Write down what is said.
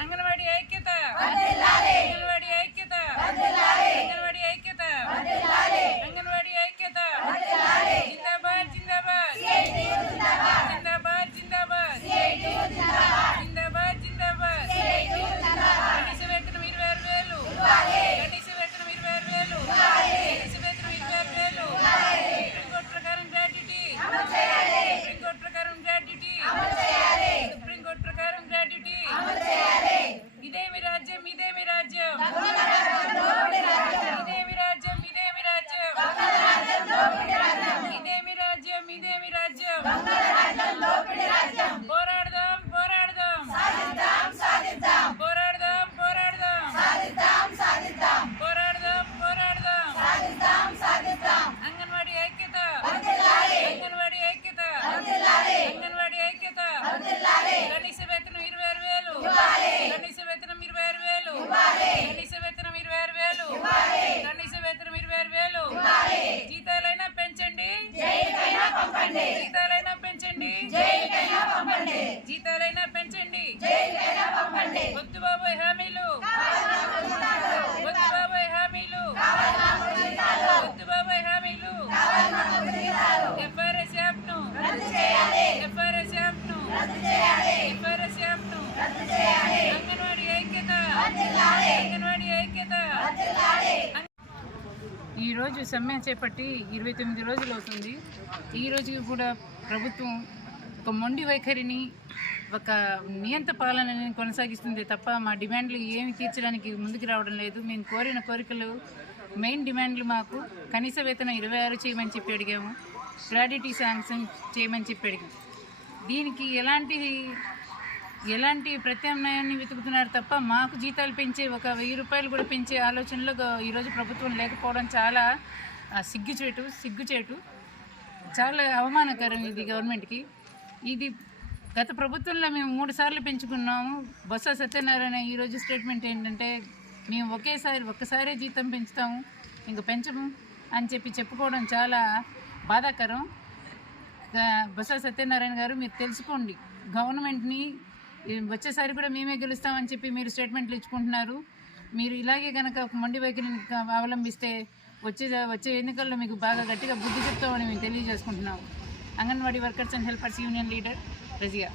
ಅಂಗನವಾಡಿ ಐಕ್ಯತ పంపండి. జీతాలైనా పెంచండి. వద్దు బాబోయ్ హామీలు. ఈరోజు సమ్మె చేపట్టి ఇరవై తొమ్మిది రోజులు అవుతుంది. ఈ రోజుకి కూడా ప్రభుత్వం ఒక మొండి వైఖరిని ఒక నియంత పాలనని కొనసాగిస్తుంది తప్ప మా డిమాండ్లు ఏమి తీర్చడానికి ముందుకు రావడం లేదు. మేము కోరిన కోరికలు మెయిన్ డిమాండ్లు మాకు కనీస వేతనం ఇరవై ఆరు చేయమని చెప్పి అడిగాము. గ్రాడ్యుటీ శాంక్షన్ చేయమని చెప్పి అడిగాము దీనికి ఎలాంటి ఎలాంటి ప్రత్యామ్నాయాన్ని వెతుకుతున్నారు తప్ప మాకు జీతాలు పెంచే ఒక వెయ్యి రూపాయలు కూడా పెంచే ఆలోచనలో ఈరోజు ప్రభుత్వం లేకపోవడం చాలా సిగ్గుచేటు సిగ్గుచేటు చాలా అవమానకరం ఇది గవర్నమెంట్కి. ఇది గత ప్రభుత్వంలో మేము మూడు సార్లు పెంచుకున్నాము. బొత్స సత్యనారాయణ ఈరోజు స్టేట్మెంట్ ఏంటంటే మేము ఒకేసారి ఒక్కసారే జీతం పెంచుతాము ఇంక పెంచము అని చెప్పి చెప్పుకోవడం చాలా బాధాకరం. బొత్స సత్యనారాయణ గారు మీరు తెలుసుకోండి. గవర్నమెంట్ని వచ్చేసారి కూడా మేమే గెలుస్తామని చెప్పి మీరు స్టేట్మెంట్లు ఇచ్చుకుంటున్నారు. మీరు ఇలాగే కనుక మొండి వైఖరిని అవలంబిస్తే వచ్చే వచ్చే ఎన్నికల్లో మీకు బాగా గట్టిగా బుద్ధి చెప్తామని మేము తెలియజేసుకుంటున్నాము. Anganwadi workers and helpers union leader Razia.